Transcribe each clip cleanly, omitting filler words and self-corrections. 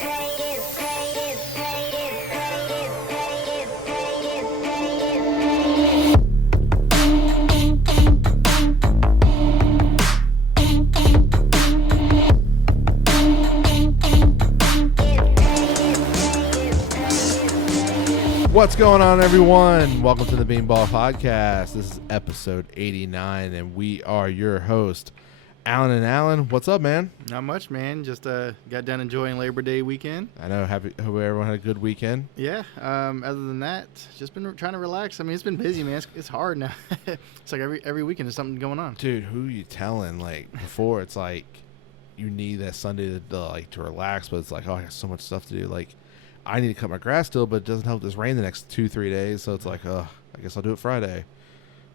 What's going on, everyone? Welcome to the Beanball Podcast. This is episode 89, and we are your host, Alan and Alan. What's up, man? Not much, man. Just got done enjoying Labor Day weekend. I know. Hope everyone had a good weekend. Yeah. Other than that, just been trying to relax. I mean, it's been busy, man. It's hard now. It's like every weekend there's something going on. Dude, who are you telling? Like, before, it's like you need that Sunday to relax, but it's like, oh, I got so much stuff to do. Like, I need to cut my grass still, but it doesn't help this rain the next 2-3 days. So it's like, I guess I'll do it Friday.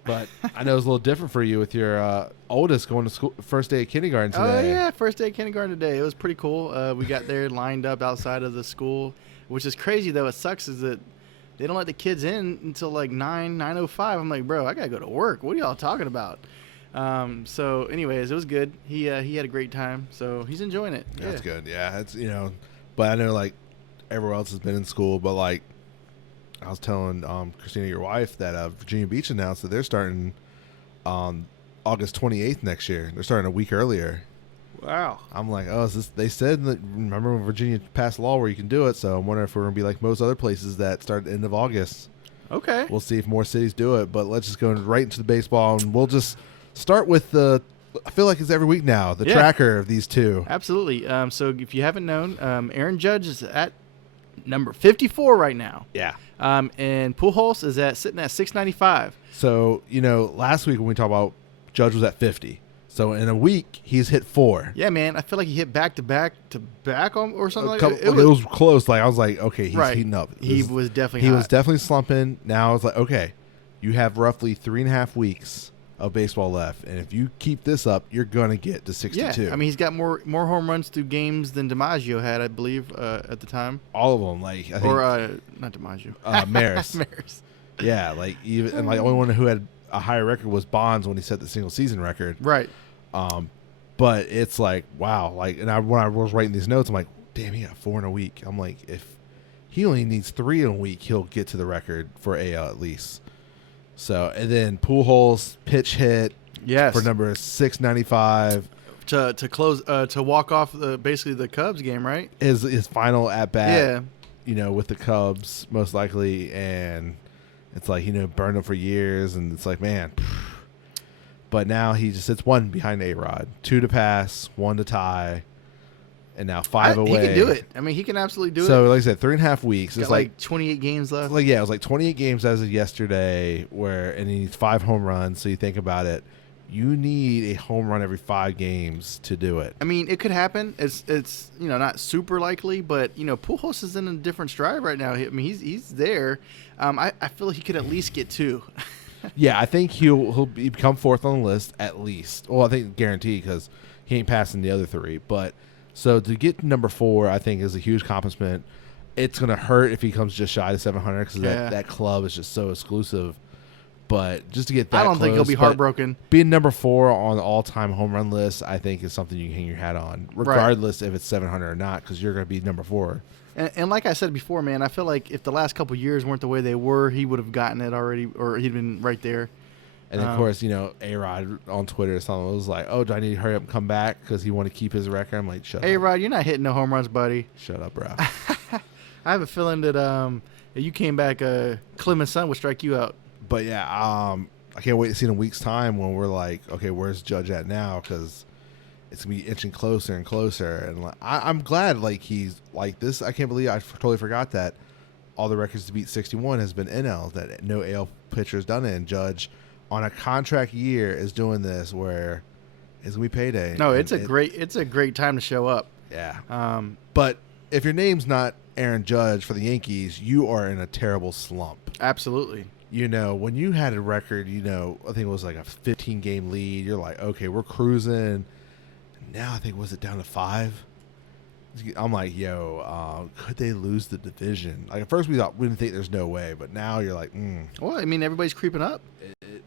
But I know it's a little different for you with your oldest going to school, first day of kindergarten today. Oh, yeah, first day of kindergarten today. It was pretty cool. We got there lined up outside of the school, which is crazy, though. It sucks is that they don't let the kids in until like 9:05. I'm like, bro, I got to go to work. What are y'all talking about? So anyways, it was good. He had a great time, so he's enjoying it. Yeah. That's good. Yeah, it's, but I know, like, everyone else has been in school, but like I was telling Christina, your wife, that Virginia Beach announced that they're starting August 28th next year. They're starting a week earlier. Wow. I'm like, oh, is this, they said that, remember when Virginia passed a law where you can do it, so I'm wondering if we're going to be like most other places that start at the end of August. Okay. We'll see if more cities do it, but let's just go right into the baseball, and we'll just start with I feel like it's every week now, the tracker of these two. Absolutely. So if you haven't known, Aaron Judge is at number 54 right now. Yeah. And Pujols is sitting at 695. So, last week when we talked about Judge was at 50. So in a week, he's hit 4. Yeah, man. I feel like he hit back or something like that. It was close. Like, I was like, okay, he's heating up. He was definitely slumping. Now I was like, okay, you have roughly 3.5 weeks of baseball left, and if you keep this up, you're gonna get to 62. Yeah, I mean, he's got more home runs through games than DiMaggio had, I believe, at the time. All of them, like I think, or not DiMaggio, Maris. Maris. Yeah, like even and like the only one who had a higher record was Bonds when he set the single season record. Right. But it's like, wow, like, and when I was writing these notes, I'm like, damn, he got 4 in a week. I'm like, if he only needs 3 in a week, he'll get to the record for AL at least. So, and then Pujols pitch hit for number 695 to close to walk off basically the Cubs game, right? His final at bat, with the Cubs most likely, and it's like burned him for years, and it's like, man. But now he just sits 1 behind A-Rod, 2 to pass, 1 to tie, and now 5 away. He can do it. I mean, he can absolutely do it. So, like I said, 3.5 weeks. It's like 28 games left. Like, yeah, it was like 28 games as of yesterday, and he needs 5 home runs. So you think about it, you need a home run every 5 games to do it. I mean, it could happen. It's not super likely, but Pujols is in a different stride right now. I mean, he's there. I feel like he could at least get 2. Yeah, I think he'll become 4th on the list at least. Well, I think guaranteed because he ain't passing the other 3, but. So to get to number 4, I think, is a huge accomplishment. It's going to hurt if he comes just shy to 700 because that club is just so exclusive. But just to get that I don't think he'll be heartbroken. Being number 4 on the all-time home run list, I think, is something you can hang your hat on, regardless if it's 700 or not, because you're going to be number 4. And like I said before, man, I feel like if the last couple of years weren't the way they were, he would have gotten it already, or he'd been right there. And, of course, A-Rod on Twitter or something was like, oh, do I need to hurry up and come back because he want to keep his record? I'm like, shut up. A-Rod, you're not hitting no home runs, buddy. Shut up, bro. I have a feeling that if you came back, Clemens' son would strike you out. But, yeah, I can't wait to see in a week's time when we're like, okay, where's Judge at now? Because it's going to be inching closer and closer. And I'm glad, like, he's like this. I can't believe I totally forgot that all the records to beat 61 has been NL, that no AL pitcher has done it. And Judge, on a contract year, is doing this where it's gonna be payday. No, it's a great time to show up. Yeah. But if your name's not Aaron Judge for the Yankees, you are in a terrible slump. Absolutely. When you had a record, I think it was like a 15-game lead. You're like, okay, we're cruising. Now I think was it down to 5. I'm like, could they lose the division? Like at first we didn't think there's no way, but now you're like, Well, I mean, everybody's creeping up.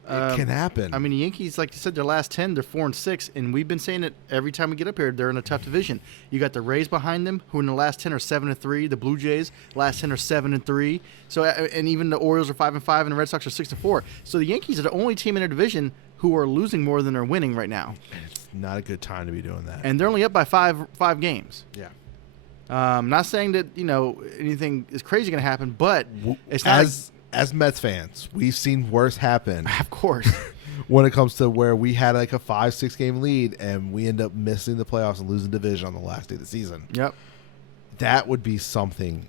It can happen. I mean, the Yankees, like you said, their last 10, they're 4-6, and we've been saying it every time we get up here. They're in a tough division. You got the Rays behind them, who in the last 10 are 7-3. The Blue Jays, last 10 are 7-3. So, and even the Orioles are 5-5, and the Red Sox are 6-4. So the Yankees are the only team in their division who are losing more than they're winning right now. It's not a good time to be doing that. And they're only up by five games. Yeah. Not saying that anything is crazy going to happen, but it's not as Mets fans, we've seen worse happen. Of course. When it comes to where we had like a 5-6 game lead and we end up missing the playoffs and losing division on the last day of the season. Yep. That would be something.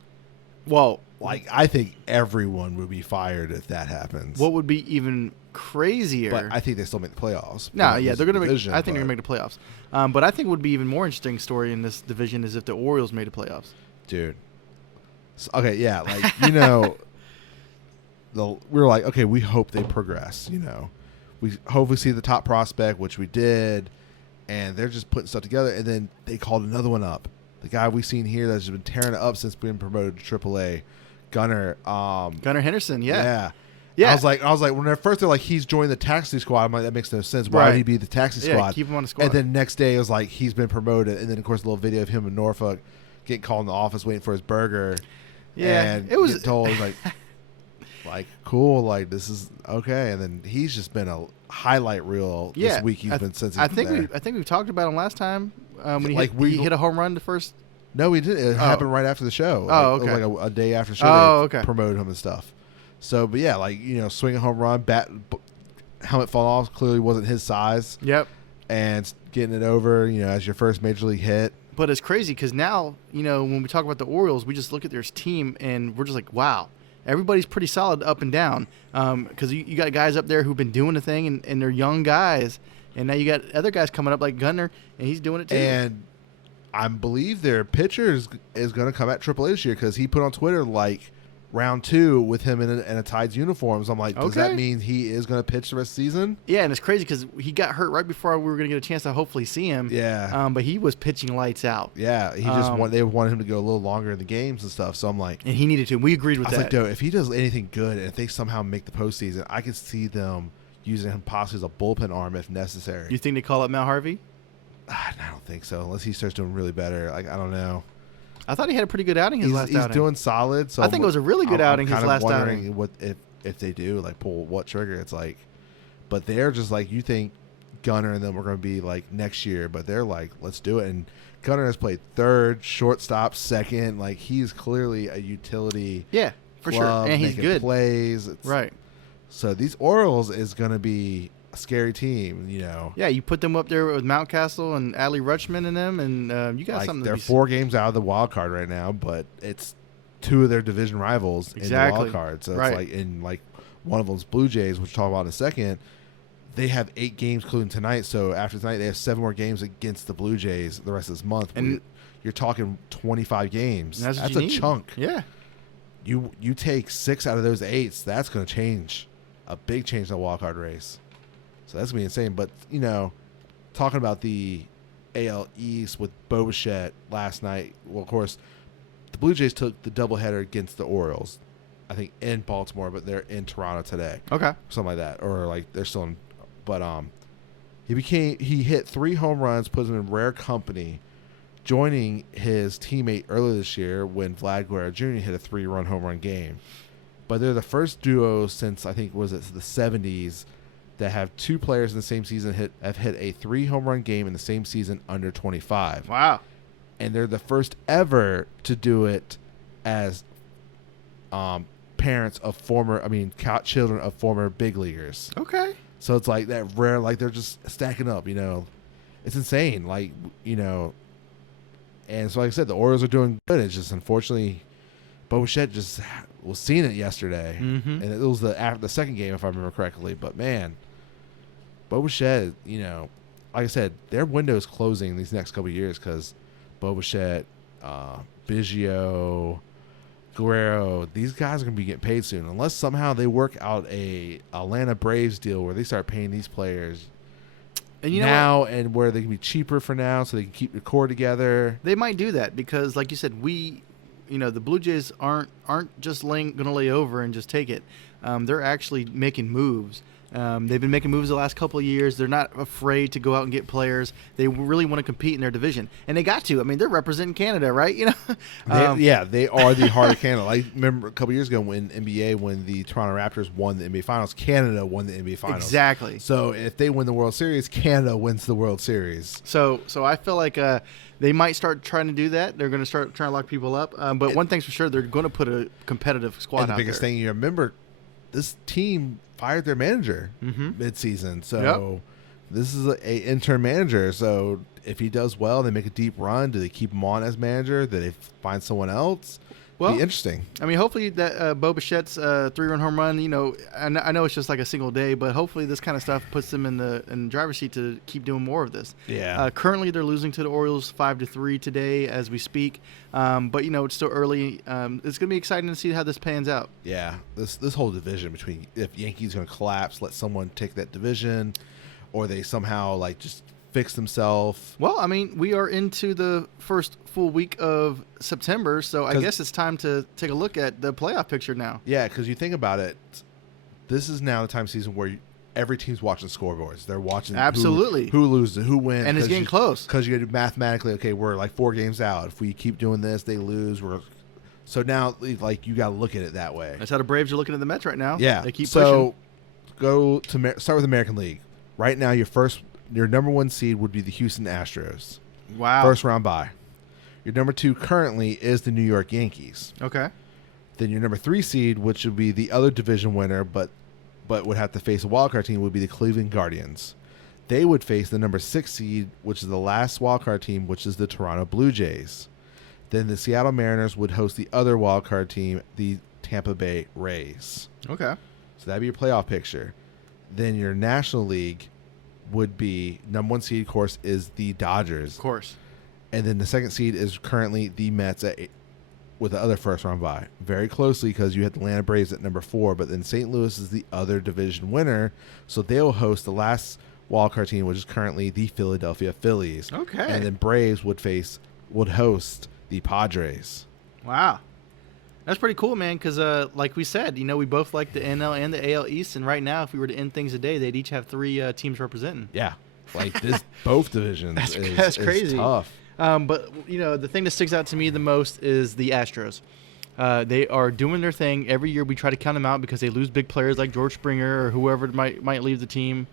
Well, like I think everyone would be fired if that happens. What would be even crazier? But I think they still make the playoffs. No, yeah, they're going to make. I think they're going to make the playoffs. But I think what would be even more interesting story in this division is if the Orioles made the playoffs. Dude. So, okay, yeah, like we were like, okay, we hope they progress. We hope we see the top prospect, which we did, and they're just putting stuff together. And then they called another one up. The guy we've seen here that's been tearing it up since being promoted to AAA, Gunnar. Gunnar Henderson, yeah. I was like, when at first they're like, he's joined the taxi squad. I'm like, that makes no sense. Why would he be the taxi squad? Yeah, keep him on the squad. And then next day it was like he's been promoted. And then of course a little video of him in Norfolk getting called in the office waiting for his burger. Yeah, and it was get told like cool, like this is okay. And then he's just been a highlight reel this week. He's been since. I think we've talked about him last time when he hit a home run the first. No, we didn't. It happened right after the show. Oh, okay. Like a day after the show. They okay. Promoted him and stuff. So, but yeah, swing a home run, helmet fall off, clearly wasn't his size. Yep. And getting it over, as your first major league hit. But it's crazy because now, when we talk about the Orioles, we just look at their team and we're just like, wow, everybody's pretty solid up and down. Because you got guys up there who've been doing the thing and they're young guys. And now you got other guys coming up like Gunnar, and he's doing it too. And I believe their pitcher is going to come at AAA this year because he put on Twitter like round 2 with him in a Tides uniform. So I'm like, does that mean he is going to pitch the rest of the season? Yeah, and it's crazy because he got hurt right before we were going to get a chance to hopefully see him. Yeah. But he was pitching lights out. Yeah, they wanted him to go a little longer in the games and stuff. So I'm like, and he needed to. We agreed with that. I was like, dude, if he does anything good and if they somehow make the postseason, I could see them using him possibly as a bullpen arm if necessary. You think they call up Mal Harvey? I don't think so, unless he starts doing really better. Like I don't know. I thought he had a pretty good outing his last outing. He's doing solid. So I think it was a really good outing his last outing. What if they do pull what trigger? It's like, but they're just like, you think Gunnar and them are going to be like next year, but they're like, let's do it. And Gunnar has played third, shortstop, second. Like he's clearly a utility. Yeah, for sure, and he's good. Plays right. So these Orioles is going to be a scary team, Yeah, you put them up there with Mountcastle and Adley Rutschman and them, and you got something. They're 4 games out of the wild card right now, but it's 2 of their division rivals in the wild card. So it's like one of them's Blue Jays, which we'll talk about in a second. They have 8 games, including tonight. So after tonight, they have 7 more games against the Blue Jays the rest of this month. And you're talking 25 games. That's a chunk. Yeah. You take 6 out of those 8s. That's going to change a big change in the wild card race. So that's going to be insane. But, talking about the AL East with Bo Bichette last night, well, of course, the Blue Jays took the doubleheader against the Orioles, I think, in Baltimore, but they're in Toronto today. Okay. Something like that. Or, they're still in. But he hit 3 home runs, puts him in rare company, joining his teammate earlier this year when Vlad Guerrero Jr. hit a 3-run home run game. But they're the first duo since, I think, was it the 70s, that have 2 players in the same season have hit a 3 home run game in the same season under 25. Wow. And they're the first ever to do it as parents of children of former big leaguers. Okay. So it's like that rare, like they're just stacking up, It's insane. And so like I said, the Orioles are doing good. It's just unfortunately Bo Bichette just was seeing it yesterday. Mm-hmm. And it was after the second game, if I remember correctly. But man, Bo Bichette, like I said, their window is closing these next couple of years because Bo Bichette, Biggio, Guerrero, these guys are going to be getting paid soon. Unless somehow they work out a Atlanta Braves deal where they start paying these players and and where they can be cheaper for now so they can keep the core together. They might do that because, like you said, the Blue Jays aren't just going to lay over and just take it. They're actually making moves. They've been making moves the last couple of years. They're not afraid to go out and get players. They really want to compete in their division, and they got to. I mean, they're representing Canada, right? You know, they are the heart of Canada. I remember a couple years ago when the Toronto Raptors won the NBA Finals, Canada won the NBA Finals. Exactly. So if they win the World Series, Canada wins the World Series. So I feel like they might start trying to do that. They're going to start trying to lock people up. But one thing's for sure, they're going to put a competitive squad out there. And the biggest thing you remember, this team fired their manager mid-season. So this is a intern manager. So if he does well, they make a deep run. Do they keep him on as manager? Do they find someone else? Well, be interesting. I mean, hopefully that Bo Bichette's 3-run home run, you know, I know it's just like a single day, but hopefully this kind of stuff puts them in the driver's seat to keep doing more of this. Yeah. Currently, they're losing to the Orioles 5-3 today as we speak. But, you know, it's still early. It's going to be exciting to see how this pans out. Yeah. This whole division between if Yankees going to collapse, let someone take that division, or they somehow, like, just fix themselves. Well, I mean, we are into the first full week of September, so I guess it's time to take a look at the playoff picture now. Yeah, because you think about it, this is now the time of season where every team's watching scoreboards. They're watching who loses, who wins. And it's getting close. Because you do mathematically, okay, we're like 4 games out. If we keep doing this, they lose. So now, like, you got to look at it that way. That's how the Braves are looking at the Mets right now. Yeah. They keep pushing. So start with American League. Right now, your number 1 seed would be the Houston Astros. Wow. First round bye. Your number 2 currently is the New York Yankees. Okay. Then your number 3 seed, which would be the other division winner, but would have to face a wildcard team, would be the Cleveland Guardians. They would face the number 6 seed, which is the last wildcard team, which is the Toronto Blue Jays. Then the Seattle Mariners would host the other wildcard team, the Tampa Bay Rays. Okay. So that'd be your playoff picture. Then your National League would be number 1 seed, of course, is the Dodgers. Of course. And then the second seed is currently the Mets with the other first round bye. Very closely because you had the Atlanta Braves at number 4, but then St. Louis is the other division winner, so they'll host the last wildcard team, which is currently the Philadelphia Phillies. Okay. And then Braves would host the Padres. Wow. That's pretty cool, man, because like we said, you know, we both like the NL and the AL East, and right now, if we were to end things today, they'd each have 3 teams representing. Yeah. Like this, both divisions that's crazy. is tough. But, you know, the thing that sticks out to me the most is the Astros. They are doing their thing. Every year we try to count them out because they lose big players like George Springer or whoever might leave the team.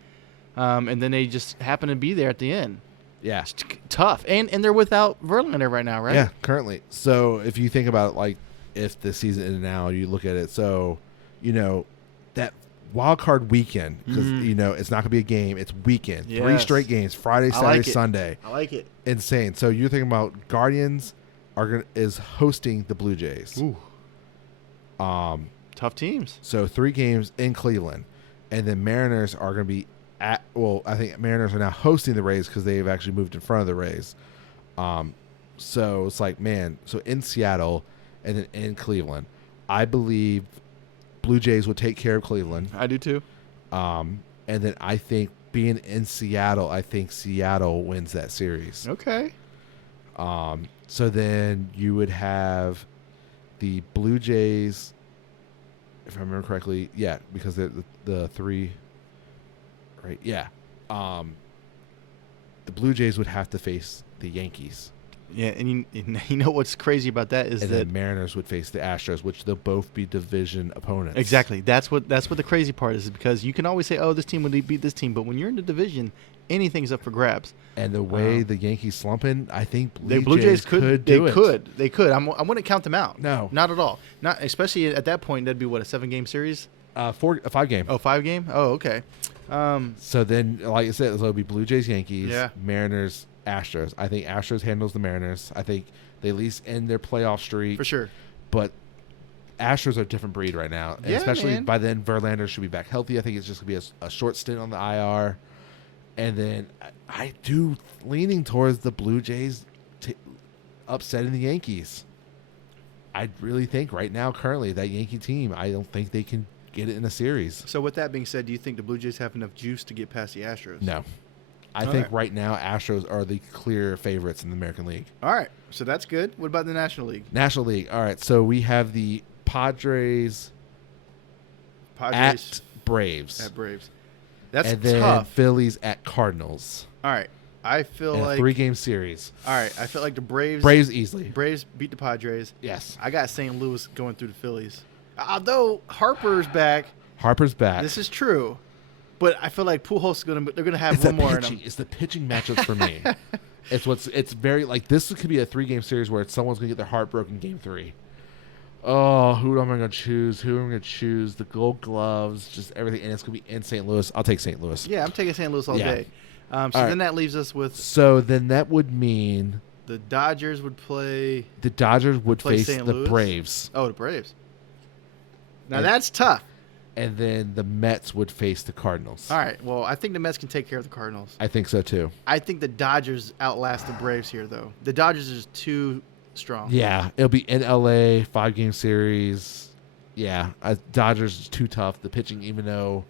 And then they just happen to be there at the end. Yeah. It's tough. And they're without Verlander right now, right? Yeah, currently. So if you think about it, like, if the season ended now, you look at it. So, you know, that wild card weekend, because, you know, it's not going to be a game. It's weekend. Yes. 3 straight games, Friday, Saturday, Sunday. I like it. Insane. So you're thinking about Guardians is hosting the Blue Jays. Ooh. Tough teams. So 3 games in Cleveland. And then Mariners are going to be I think Mariners are now hosting the Rays because they've actually moved in front of the Rays. So it's like, man, so in Seattle and then in Cleveland, I believe Blue Jays would take care of Cleveland. I do too. And then I think being in Seattle, I think Seattle wins that series. Okay. So then you would have the Blue Jays, if I remember correctly, because they're the 3, right? Yeah. The Blue Jays would have to face the Yankees. Yeah, and you know what's crazy about that is and that the Mariners would face the Astros, which they'll both be division opponents. Exactly. That's what the crazy part is because you can always say, oh, this team would beat this team, but when you're in the division, anything's up for grabs. And the way the Yankees slumping, I think Blue Jays could do it. They could. I wouldn't count them out. No, not at all. Not especially at that point. That'd be what, a 7-game series? A 5-game. Oh, 5-game. Oh, okay. So then, like I said, it'll be Blue Jays, Yankees, yeah. Mariners, Astros. I think Astros handles the Mariners. I think they at least end their playoff streak. For sure. But Astros are a different breed right now. And especially by then, Verlander should be back healthy. I think it's just going to be a short stint on the IR. And then I do leaning towards the Blue Jays upsetting the Yankees. I really think right now, currently, that Yankee team, I don't think they can get it in a series. So with that being said, do you think the Blue Jays have enough juice to get past the Astros? No. I think right now Astros are the clear favorites in the American League. All right. So that's good. What about the National League? National League. All right. So we have the Padres at Braves. At Braves. That's and then tough. Phillies at Cardinals. All right. I feel In like a 3-game series. All right. I feel like the Braves Easily. Braves beat the Padres. Yes. I got St. Louis going through the Phillies. Although Harper's back. Harper's back. This is true. But I feel like Pujols they're gonna have one more in them. It's the pitching matchups for me. It's very like this could be a 3-game series where someone's gonna get their heart broken game 3. Oh, who am I gonna choose? The Gold Gloves, just everything, and it's gonna be in St. Louis. I'll take St. Louis. Yeah, I'm taking St. Louis all day. Then that leaves us with. So then that would mean the Dodgers would play. The Dodgers would face St. the Louis? Braves. Oh, the Braves. Now that's tough. And then the Mets would face the Cardinals. All right. Well, I think the Mets can take care of the Cardinals. I think so too. I think the Dodgers outlast the Braves here, though. The Dodgers is too strong. Yeah, it'll be in LA, 5-game series. Yeah, Dodgers is too tough. The pitching, even though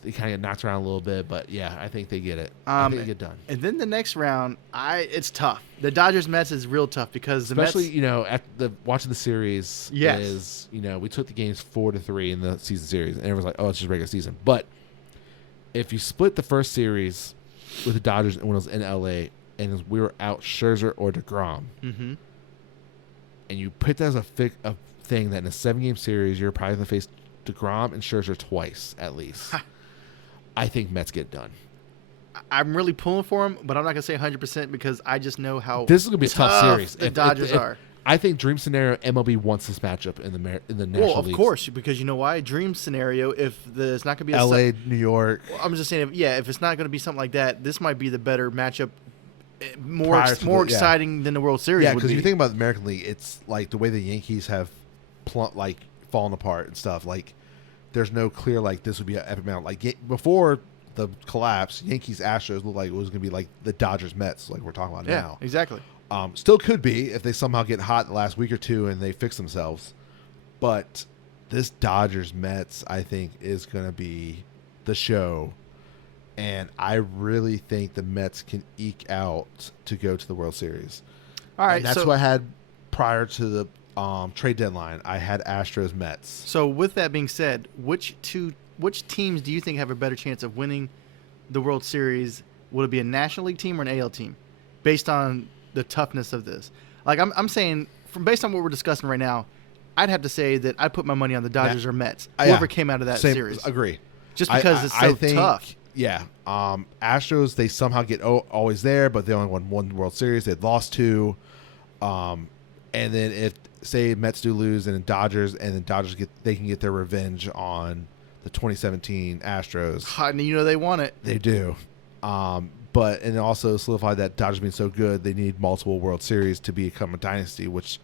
they kind of get knocked around a little bit, but yeah, I think they get it. I think they get done. And then the next round, it's tough. The Dodgers Mets is real tough because especially at watching the series yes. is we took the games 4-3 in the season series, and everyone's like, oh, it's just regular season. But if you split the first series with the Dodgers when it was in LA, and we were out Scherzer or DeGrom, mm-hmm. and you put that as a thing that in a 7-game series you're probably going to face DeGrom and Scherzer twice at least. I think Mets get done. I'm really pulling for them, but I'm not going to say 100% because I just know how this is going to be a tough series. The Dodgers are. I think dream scenario MLB wants this matchup in the National Well, of Leagues. course, because you know why? Dream scenario. If it's not going to be LA, New York. Well, I'm just saying, if it's not going to be something like that, this might be the better matchup. More exciting than the World Series. Yeah, because if you think about the American League, it's like the way the Yankees have fallen apart and stuff. Like, there's no clear this would be an epic amount. Like before the collapse, Yankees Astros looked like it was going to be like the Dodgers Mets, like we're talking about now. Exactly. Still could be if they somehow get hot the last week or two and they fix themselves. But this Dodgers Mets, I think, is going to be the show. And I really think the Mets can eke out to go to the World Series. All right. And that's what I had prior to the trade deadline. I had Astros Mets. So with that being said, which teams do you think have a better chance of winning the World Series? Would it be a National League team or an AL team, based on the toughness of this? Like I'm saying, based on what we're discussing right now, I'd have to say that I'd put my money on the Dodgers or Mets, whoever came out of that series. Agree. Just because it's so tough. Yeah. Astros, they somehow get always there, but they only won one World Series. They'd lost 2. And then if say Mets do lose and then Dodgers they can get their revenge on the 2017 Astros. And they want it. They do. But and also solidify that Dodgers being so good, they need multiple World Series to become a dynasty, which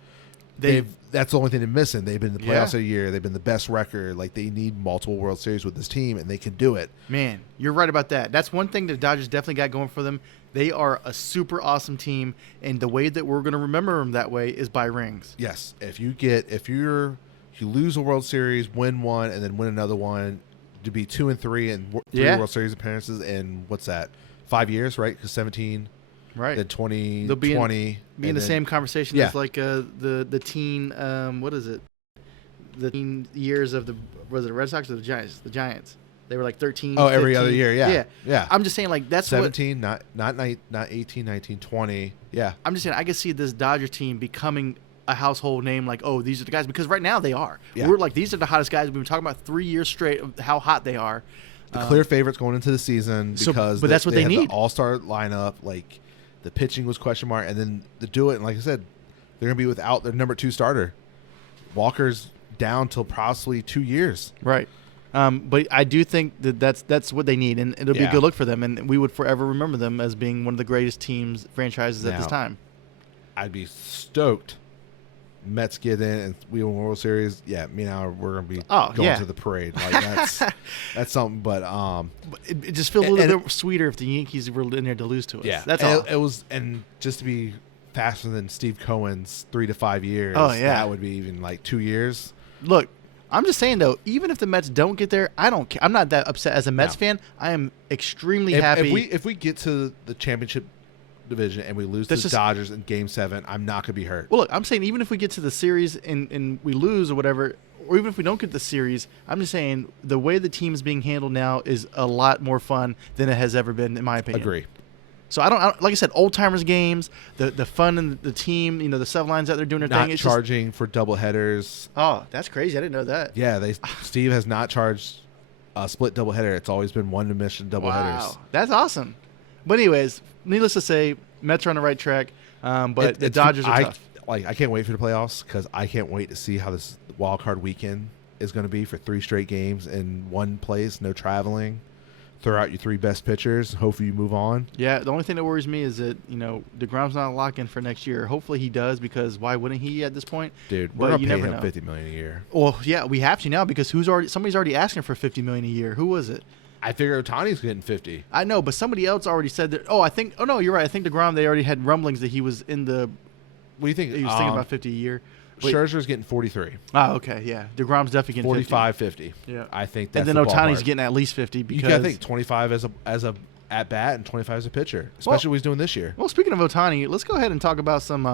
that's the only thing they're missing. They've been in the playoffs a year. They've been the best record. Like, they need multiple World Series with this team, and they can do it. Man, you're right about that. That's one thing the Dodgers definitely got going for them. They are a super awesome team, and the way that we're going to remember them that way is by rings. Yes. If you lose a World Series, win one, and then win another one, to be 2-3 and 3 World Series appearances in, what's that, 5 years, right? Because 17, right? Then 20, they'll be 20. Be in the same conversation as like the teen, what is it? The teen years of was it the Red Sox or the Giants? The Giants. They were like 13. Oh, 15. every other year, yeah. I'm just saying, like, that's 17, not 18, 19, 20. Yeah. I'm just saying, I can see this Dodger team becoming a household name. Like, oh, these are the guys, because right now they are. Yeah. We're like, these are the hottest guys. We've been talking about 3 years straight of how hot they are. The clear favorites going into the season because but that's what they need. The all-star lineup, like the pitching was question mark, and then to do it, and like I said, they're going to be without their number 2 starter. Walker's down till possibly 2 years. Right. But I do think that's what they need, and it'll be a good look for them, and we would forever remember them as being one of the greatest franchises at this time. I'd be stoked. Mets get in and we win World Series. Yeah, me and I, we're gonna be going to the parade. Like that's something. But it just feels a little bit sweeter if the Yankees were in there to lose to us. Yeah, that's all. It was, and just to be faster than Steve Cohen's 3 to 5 years. Oh yeah, that would be even like 2 years. Look, I'm just saying though, even if the Mets don't get there, I don't care. I'm not that upset as a Mets fan. I am extremely happy. If we get to the championship division and we lose to the Dodgers in Game 7, I'm not gonna be hurt. Well, look, I'm saying even if we get to the series and we lose or whatever, or even if we don't get the series, I'm just saying the way the team is being handled now is a lot more fun than it has ever been, in my opinion. Agree. So I don't like I said, old timers games, the fun and the team, you know, the sub lines out there doing their Not thing. It's charging for double headers. Oh, that's crazy! I didn't know that. Yeah, Steve has not charged a split doubleheader. It's always been one admission doubleheaders. Wow, that's awesome. But anyways, needless to say, Mets are on the right track. But the Dodgers are tough. I can't wait for the playoffs because I can't wait to see how this wild card weekend is going to be for 3 straight games in one place, no traveling. Throw out your 3 best pitchers. Hopefully you move on. Yeah, the only thing that worries me is that, you know, DeGrom's not a lock-in for next year. Hopefully he does, because why wouldn't he at this point? Dude, we're going to pay him $50 million a year. Well, yeah, we have to now, because somebody's already asking for $50 million a year. Who was it? I figure Ohtani's getting 50. I know, but somebody else already said that. Oh, no, you're right. I think DeGrom, they already had rumblings that he was in the. What do you think? He was thinking about 50 a year. Scherzer's getting 43. Oh, okay, yeah. DeGrom's definitely getting 45, 50. Yeah, I think that's and then the Ohtani's ballpark. getting at least 50 because You got to think 25 as a at bat and 25 as a pitcher, especially what he's doing this year. Well, speaking of Ohtani, let's go ahead and talk about some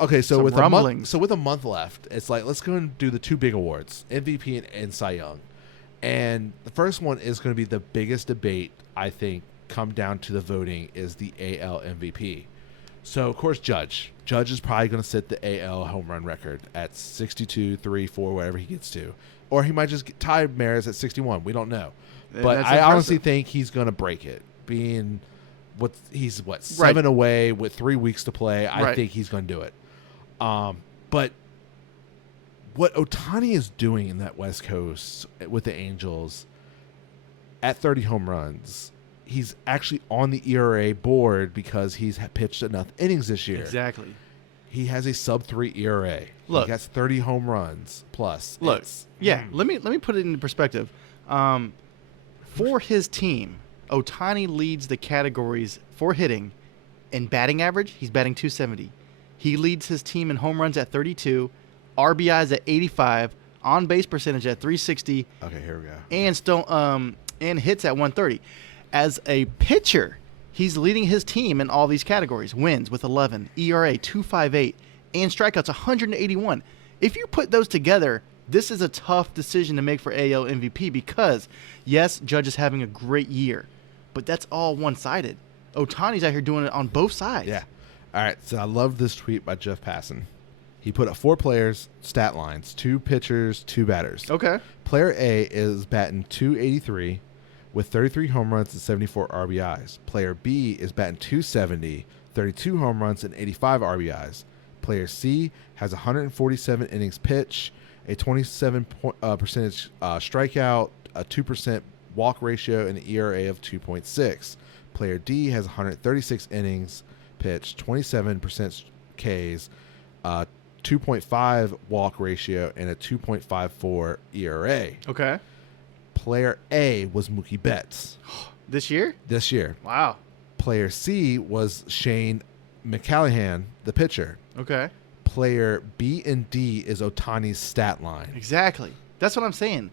okay. So some with rumblings. with a month left, it's like let's go and do the 2 big awards, MVP and Cy Young. And the first one is going to be the biggest debate, I think, come down to the voting is the AL MVP. So, of course, Judge is probably going to set the AL home run record at 62, 3, 4, whatever he gets to. Or he might just tie Maris at 61. We don't know. But I honestly think he's going to break it. Being he's 7 away with 3 weeks to play. I think he's going to do it. But what Ohtani is doing in that West Coast with the Angels at 30 home runs, he's actually on the ERA board because he's pitched enough innings this year. Exactly. He has a sub-3 ERA. Look, he has 30 home runs plus. Look, let me put it into perspective. For his team, Ohtani leads the categories for hitting. In batting average, he's batting .270. He leads his team in home runs at 32, RBIs at 85, on base percentage at 360. Okay, here we go. And hits at 130. As a pitcher, he's leading his team in all these categories. Wins with 11, ERA 2.58, and strikeouts 181. If you put those together, this is a tough decision to make for AL MVP because, yes, Judge is having a great year, but that's all one-sided. Ohtani's out here doing it on both sides. Yeah. All right, so I love this tweet by Jeff Passan. He put up 4 players, stat lines, 2 pitchers, 2 batters. Okay. Player A is batting .283 with 33 home runs and 74 RBIs. Player B is batting .270, 32 home runs and 85 RBIs. Player C has 147 innings pitched, a 27% strikeout, a 2% walk ratio, and an ERA of 2.6. Player D has 136 innings pitched, 27% Ks, 2.5 walk ratio, and a 2.54 ERA. Okay. Player A was Mookie Betts. This year? This year. Wow. Player C was Shane McClanahan, the pitcher. Okay. Player B and D is Ohtani's stat line. Exactly. That's what I'm saying.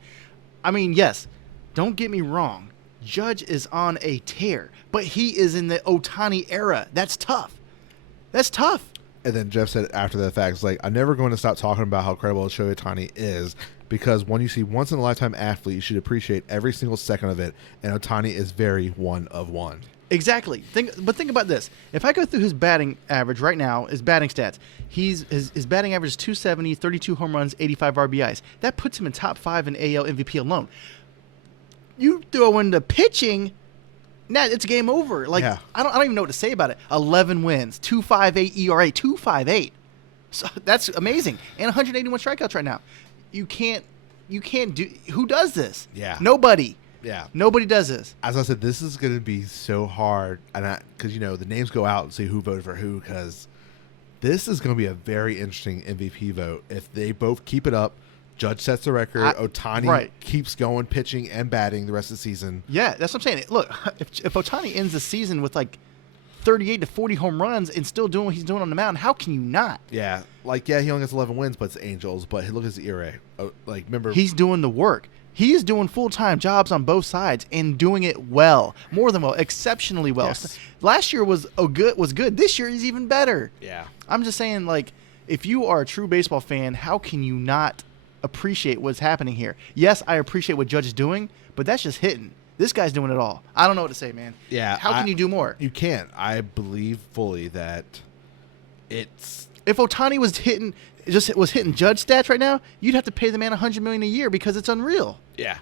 I mean, yes, don't get me wrong. Judge is on a tear, but he is in the Ohtani era. That's tough. That's tough. And then Jeff said after the fact, it's like, I'm never going to stop talking about how incredible Shohei Ohtani is, because when you see once-in-a-lifetime athlete, you should appreciate every single second of it, and Ohtani is very one of one. Exactly. But think about this. If I go through his batting average right now, his batting stats, his batting average is .270, 32 home runs, 85 RBIs. That puts him in top 5 in AL MVP alone. You throw in the pitching, now it's game over. Like, yeah. I don't even know what to say about it. 11 wins, 2.58 ERA, 2.58. So that's amazing. And 181 strikeouts right now. You can't do. Who does this? Yeah. Nobody. Yeah. Nobody does this. As I said, this is going to be so hard, and because the names go out and see who voted for who, because this is going to be a very interesting MVP vote. If they both keep it up, Judge sets the record, Ohtani keeps going pitching and batting the rest of the season. Yeah, that's what I'm saying. Look, if Ohtani ends the season with like 38 to 40 home runs and still doing what he's doing on the mound, how can you not? Yeah, he only has 11 wins, but it's Angels. But look at his ERA. Remember, he's doing the work. He's doing full-time jobs on both sides and doing it well, more than well, exceptionally well. Yes. Last year was good. This year is even better. Yeah, I'm just saying, like, if you are a true baseball fan, how can you not appreciate what's happening here. Yes, I appreciate what Judge is doing, but that's just hitting. This guy's doing it all. I don't know what to say, man. Yeah. How can you do more? You can't. I believe fully that it's... If Ohtani was hitting Judge stats right now, you'd have to pay the man $100 million a year because it's unreal. Yeah.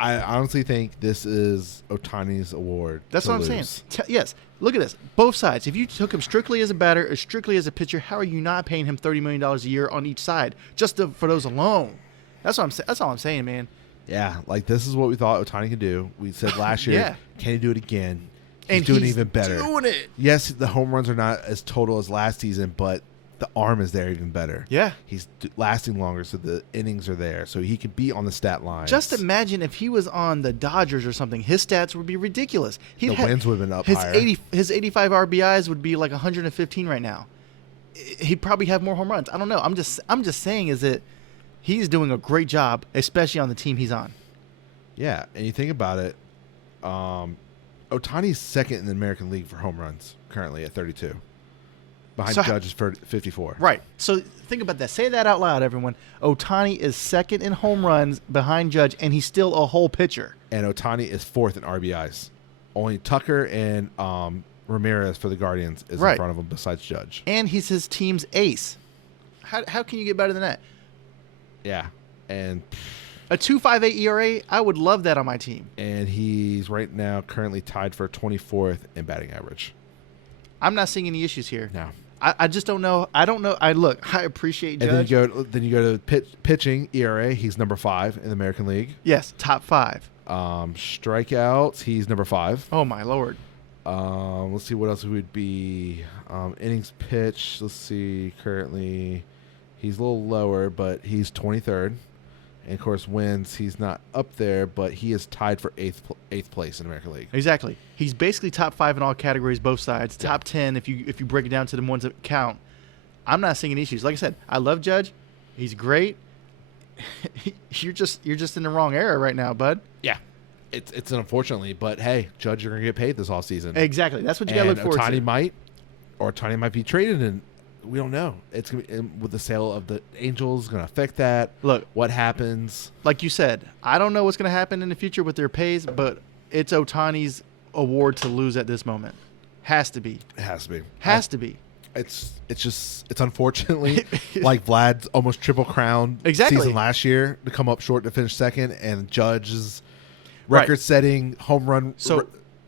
I honestly think this is Ohtani's award. That's what I'm saying. Yes. Look at this. Both sides. If you took him strictly as a batter or strictly as a pitcher, how are you not paying him $30 million a year on each side just for those alone? That's all I'm saying, man. Yeah, like this is what we thought Ohtani could do. We said last year, Yeah. can he do it again? And He's doing it even better. Doing it. Yes, the home runs are not as total as last season, but the arm is there even better. Yeah. He's lasting longer, so the innings are there, so he could be on the stat line. Just imagine if he was on the Dodgers or something. His stats would be ridiculous. The wins would have been up his higher. His 85 RBIs would be like 115 right now. He'd probably have more home runs. I don't know. I'm just saying is that he's doing a great job, especially on the team he's on. Yeah, and you think about it, Ohtani's second in the American League for home runs currently at 32, behind Judge's 54. Right. So think about that. Say that out loud, everyone. Ohtani is second in home runs behind Judge, and he's still a whole pitcher. And Ohtani is fourth in RBIs. Only Tucker and Ramirez for the Guardians is in front of him besides Judge. And he's his team's ace. How can you get better than that? Yeah, and a 2.58 ERA, I would love that on my team. And he's right now currently tied for 24th in batting average. I'm not seeing any issues here. No. I just don't know. I don't know. I appreciate Judge. And then you go to pitching ERA. He's number 5 in the American League. Yes, top 5. Strikeouts, he's number 5. Oh my Lord. Let's see what else it would be. Innings pitched. Let's see. Currently, he's a little lower, but he's 23rd. And of course, wins. He's not up there, but he is tied for eighth place in the American League. Exactly. He's basically top 5 in all categories, both sides. Top 10 if you break it down to the ones that count. I'm not seeing any issues. Like I said, I love Judge. He's great. You're just in the wrong era right now, bud. Yeah, it's unfortunately, but hey, Judge, you're gonna get paid this offseason. Exactly. That's what you gotta look forward to. Ohtani might be traded, and we don't know. It's gonna be, with the sale of the Angels going to affect that. Look, what happens? Like you said, I don't know what's going to happen in the future with their pays, but it's Ohtani's award to lose at this moment. Has to be. It has to be. Has to be. It's unfortunately like Vlad's almost triple crown season last year to come up short to finish second, and Judge's record-setting home run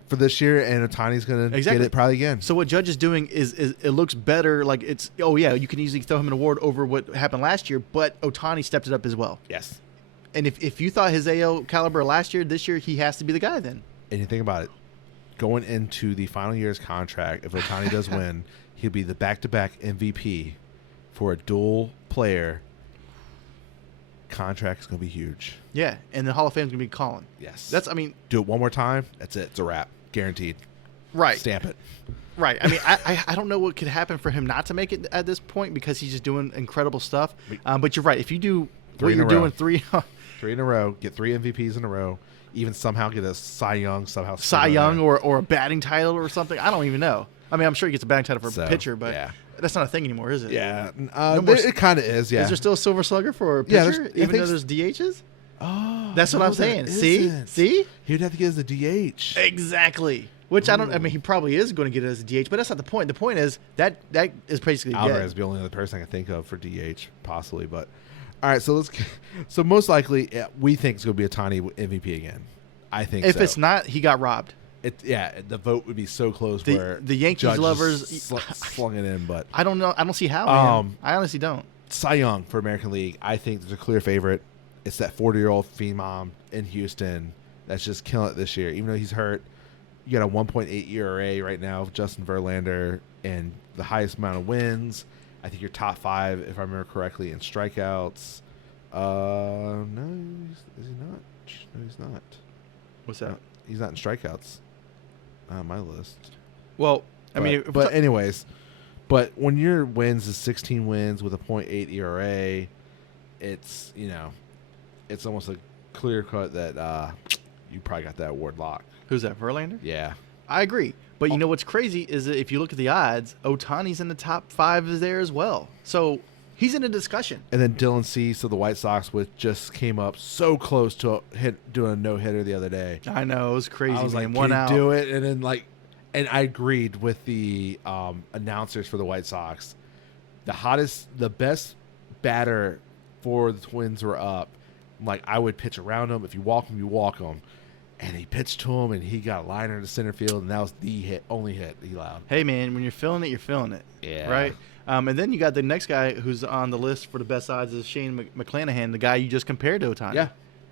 for this year, and Ohtani's going to get it probably again. So what Judge is doing is it looks better. Like it's you can easily throw him an award over what happened last year, but Ohtani stepped it up as well. Yes. And if you thought his AL caliber last year, this year he has to be the guy then. And you think about it, going into the final year's contract, if Ohtani does win, he'll be the back-to-back MVP for a dual player. Contract's going to be huge. Yeah, and the Hall of Fame's going to be calling. Yes. Do it one more time, that's it. It's a wrap. Guaranteed. Right. Stamp it. Right. I mean, I don't know what could happen for him not to make it at this point because he's just doing incredible stuff. But you're right. If you do what you're doing, three in a row, get 3 MVPs in a row, even somehow get a Cy Young or a batting title or something. I don't even know. I mean, I'm sure he gets a batting title for a pitcher, but that's not a thing anymore, is it? Yeah. It kind of is, yeah. Is there still a silver slugger for a pitcher, even though there's DHs? Oh, that's what I'm saying. See? He'd have to get as a DH. Exactly. Which I mean, he probably is going to get it as a DH, but that's not the point. The point is that is basically Alvarez is the only other person I can think of for DH, possibly. But all right, so most likely we think it's going to be Ohtani MVP again. I think if it's not, he got robbed. The vote would be so close. The Yankees Judge lovers slung it in, but I don't know. I don't see how. I honestly don't. Cy Young for American League, I think there's a clear favorite. It's that 40-year-old phenom in Houston that's just killing it this year. Even though he's hurt, you got a 1.8 ERA right now, Justin Verlander, and the highest amount of wins. I think you're top 5, if I remember correctly, in strikeouts. No, is he not? No, he's not. What's that? He's not in strikeouts on my list. Well, but when your wins is 16 wins with a .8 ERA, it's it's almost a clear cut that you probably got that award locked. Who's that, Verlander? Yeah. I agree. But you know what's crazy is that if you look at the odds, Ohtani's in the top 5 is there as well. So He's in a discussion. And then Dylan Cease of the White Sox, which just came up so close to doing a no-hitter the other day. I know. It was crazy, I was man. like, One can out. you do it? And then, and I agreed with the announcers for the White Sox. The best batter for the Twins were up. Like, I would pitch around him. If you walk him, you walk him. And he pitched to him, and he got a liner to center field, and that was the only hit he allowed. Hey, man, when you're feeling it, you're feeling it. Yeah. Right? And then you got the next guy who's on the list for the best odds is Shane McClanahan, the guy you just compared to Ohtani. Yeah.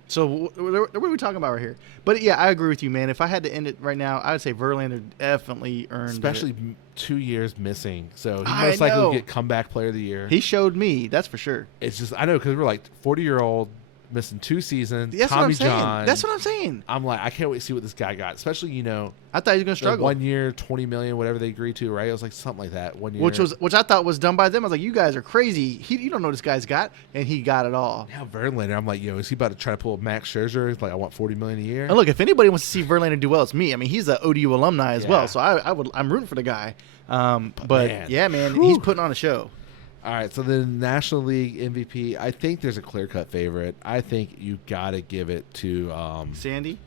So what are we talking about right here? But, yeah, I agree with you, man. If I had to end it right now, I would say Verlander definitely earned Especially it. 2 years missing. So he I most likely will know. get comeback player of the year. He showed me, that's for sure. It's just, I know, because we're like 40-year-old, missing 2 seasons. That's Tommy what I'm saying. John. That's what I'm saying. I'm like, I can't wait to see what this guy got. Especially, I thought he was going to struggle. 1 year, $20 million, whatever they agreed to, right? It was like something like that. 1 year. Which I thought was done by them. I was like, you guys are crazy. You don't know what this guy's got, and he got it all. Now Verlander, I'm like, is he about to try to pull a Max Scherzer? He's like, I want $40 million a year. And look, if anybody wants to see Verlander do well, it's me. I mean, he's an ODU alumni as Yeah. well, so I'm rooting for the guy. But man. yeah, man, Whew. he's putting on a show. All right, so the National League MVP, I think there's a clear-cut favorite. I think you got to give it to Sandy?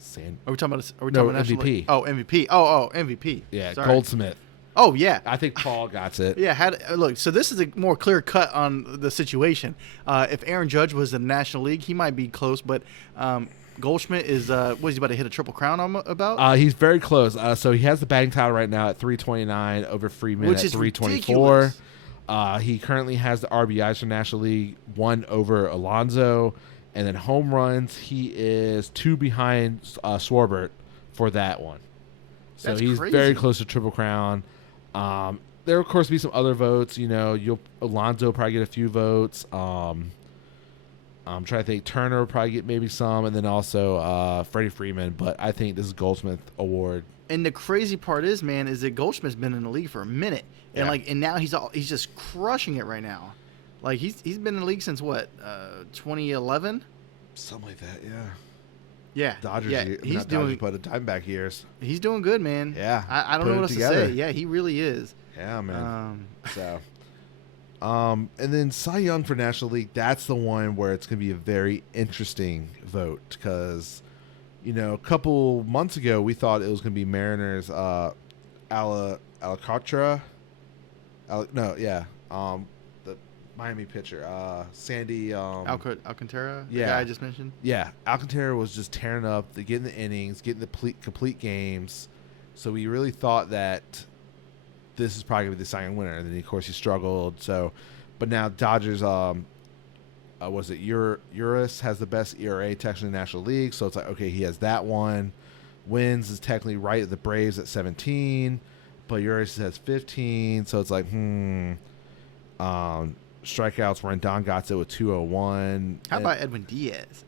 San. Are we talking about? No, National MVP. League? Oh, MVP. Oh, MVP. Yeah, Sorry. Goldsmith. Oh, yeah. I think Paul got it. Yeah, look, so this is a more clear cut on the situation. If Aaron Judge was in the National League, he might be close, but Goldschmidt is, what is he about to hit a triple crown about? He's very close. So he has the batting title right now at 329 over Freeman Which at is 324. ridiculous. He currently has the RBIs for National League, 1 over Alonso. And then home runs, he is 2 behind Schwarber for that one. So That's he's crazy. very close to triple crown. There, of course, be some other votes. Alonso will probably get a few votes. I'm trying to think. Turner will probably get maybe some, and then also Freddie Freeman. But I think this is Goldsmith Award. And the crazy part is, man, is that Goldschmidt's been in the league for a minute, and Yeah. and now he's just crushing it right now. Like he's been in the league since what, 2011? Something like that, yeah. Yeah, Dodgers, yeah, year, he's not doing. Dodgers, but the Diamondback years. He's doing good, man. Yeah, I don't put know it what else together. to say. Yeah, he really is. Yeah, man. Um, And then Cy Young for National League, that's the one where it's going to be a very interesting vote because, a couple months ago we thought it was going to be Mariners Alcantara. The Miami pitcher, Sandy. Alcantara, yeah. the guy I just mentioned. Yeah, Alcantara was just tearing up, getting the innings, getting the complete games. So we really thought that this is probably going to be the Cy Young winner. And then, of course, he struggled. So, but now Dodgers, was it Urias has the best ERA technically in the National League. So it's like, okay, he has that one. Wins is technically right at the Braves at 17, but Urias has 15. So it's like, strikeouts, Rendon got it with 201. How about Edwin Diaz?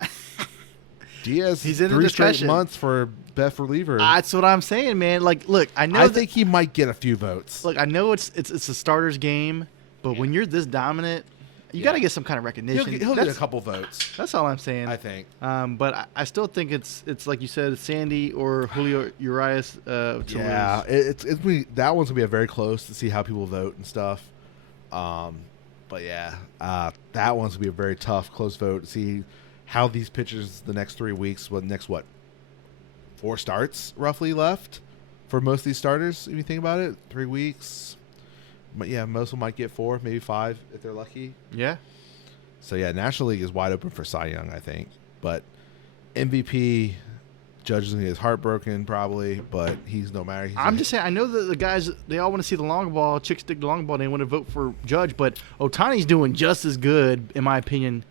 Diaz, He's in the 3 straight discussion. months for best reliever. That's what I'm saying, man. Like, look, I know. I think he might get a few votes. Look, I know it's a starter's game, but when you're this dominant, you got to get some kind of recognition. He'll get a couple votes, That's all I'm saying. I think. But I still think it's like you said, Sandy or Julio Urias to Yeah, lose. that one's gonna be a very close to see how people vote and stuff. But yeah, that one's gonna be a very tough, close vote to see how these pitchers the next 3 weeks. 4 starts roughly left for most of these starters. If you think about it, 3 weeks. But yeah, most of them might get 4, maybe 5 if they're lucky. Yeah. So yeah, National League is wide open for Cy Young, I think. But MVP, Judge is gonna get his heart broken probably, but he's no matter. I'm just saying, I know that the guys, they all want to see the long ball, chicks dig the long ball, and they want to vote for Judge, but Ohtani's doing just as good, in my opinion,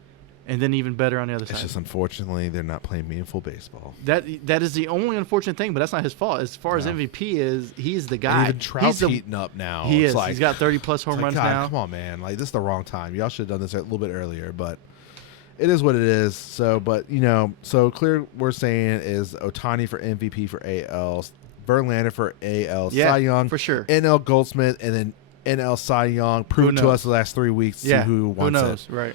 and then even better on the other It's side. just unfortunately they're not playing meaningful baseball. That is the only unfortunate thing, but that's not his fault. As far as No. MVP is, he's the And guy. even Trout's He's the- heating up now. He It's is. like, He's got 30-plus home it's like, runs God, now. come on, man. Like, this is the wrong time. Y'all should have done this a little bit earlier, but it is what it is. So, but, so clear we're saying is Ohtani for MVP for AL, Verlander for AL, Yeah, Cy Young for sure. NL Goldsmith, and then NL Cy Young. Proved to knows? us the last 3 weeks Yeah. who wants Who knows? it. Right.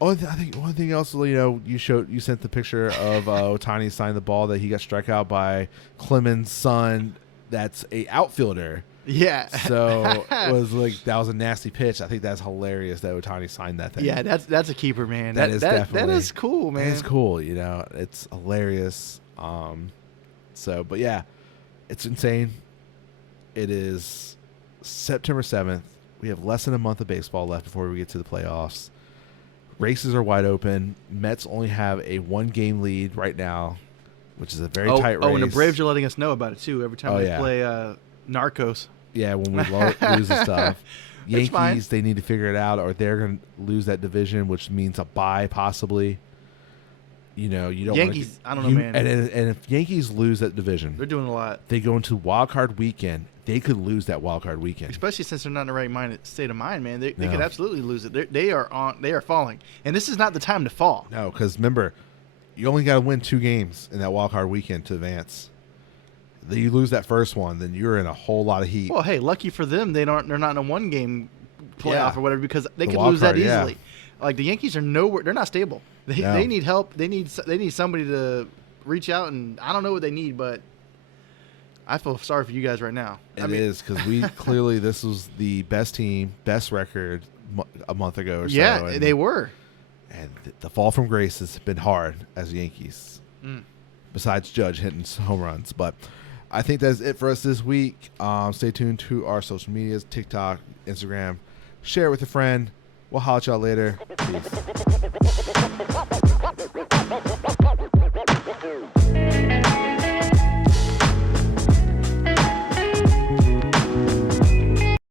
I think one thing else, you sent the picture of Ohtani signing the ball that he got struck out by Clemens' son. That's a outfielder. Yeah. So it was like that was a nasty pitch. I think that's hilarious that Ohtani signed that thing. Yeah, that's a keeper, man. That is definitely that is cool, man. It's cool, you know. It's hilarious. So, but yeah, it's insane. It is September 7th. We have less than a month of baseball left before we get to the playoffs. Races are wide open. Mets only have a 1-game lead right now, which is a very tight race. Oh, and the Braves are letting us know about it too every time they play Narcos. Yeah, when we lose and stuff. Yankees, they need to figure it out, or they're going to lose that division, which means a bye possibly. You know, you don't. Yankees, I don't know, man. And if Yankees lose that division, they're doing a lot. They go into wild card weekend. They could lose that wild card weekend, especially since they're not in the right state of mind, man. They could absolutely lose it. They are falling, and this is not the time to fall. No, because remember, you only got to win 2 games in that wild card weekend to advance. You lose that first one, then you're in a whole lot of heat. Well, hey, lucky for them, they're not in a 1-game playoff or whatever, because they could lose card, that easily. Like the Yankees are nowhere; they're not stable. They need help. They need somebody to reach out, and I don't know what they need, but I feel sorry for you guys right now. It is, because we clearly this was the best team, best record a month ago or so. Yeah, and they were. And the fall from grace has been hard as Yankees. Besides Judge hitting home runs, but I think that's it for us this week. Stay tuned to our social medias, TikTok, Instagram. Share it with a friend. We'll holler at y'all later. Peace.